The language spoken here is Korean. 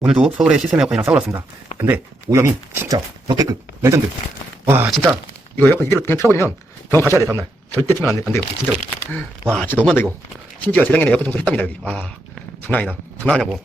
오늘도 서울의 시스템 에어컨이랑 싸우러 왔습니다. 근데 오염이 진짜 역대급 레전드. 와 진짜 이거 에어컨 이대로 그냥 틀어버리면 병원 가셔야 돼 다음날. 절대 틀면 안 돼요 진짜로. 와 진짜 너무한다 이거. 심지어 재작년에 에어컨 청소 했답니다 여기. 와 장난 아니다. 장난 아냐고.